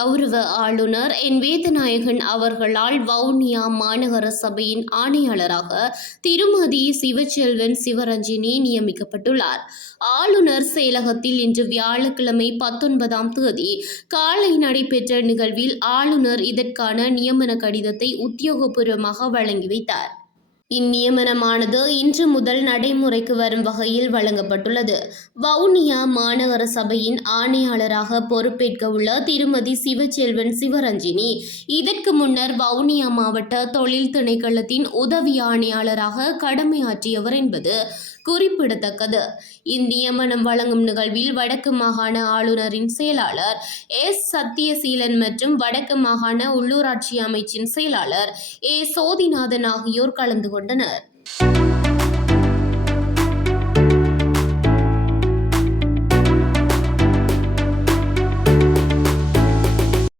கௌரவ ஆளுநர் என் வேதநாயகன் அவர்களால் வவுனியா மாநகர சபையின் ஆணையாளராக திருமதி சிவச்செல்வன் சிவரஞ்சினி நியமிக்கப்பட்டுள்ளார். ஆளுநர் செயலகத்தில் இன்று வியாழக்கிழமை 19ஆம் தேதி காலை நடைபெற்ற நிகழ்வில் ஆளுநர் இதற்கான நியமன கடிதத்தை உத்தியோகபூர்வமாக வழங்கி வைத்தார். இந்நியமனமானது இன்று முதல் நடைமுறைக்கு வரும் வகையில் வழங்கப்பட்டுள்ளது. வவுனியா மாநகர சபையின் ஆணையாளராக பொறுப்பேற்க உள்ள திருமதி சிவச்செல்வன் சிவரஞ்சினி இதற்கு முன்னர் வவுனியா மாவட்ட தொழில் திணைக்களத்தின் உதவி ஆணையாளராக கடமையாற்றியவர் என்பது குறிப்பிடத்தக்கது. இந்நியமனம் வழங்கும் நிகழ்வில் வடக்கு மாகாண ஆளுநரின் செயலாளர் எஸ். சத்தியசீலன் மற்றும் வடக்கு மாகாண உள்ளூராட்சி அமைச்சின் செயலாளர் ஏ. சோதிநாதன் ஆகியோர் கலந்து கொண்டனர்.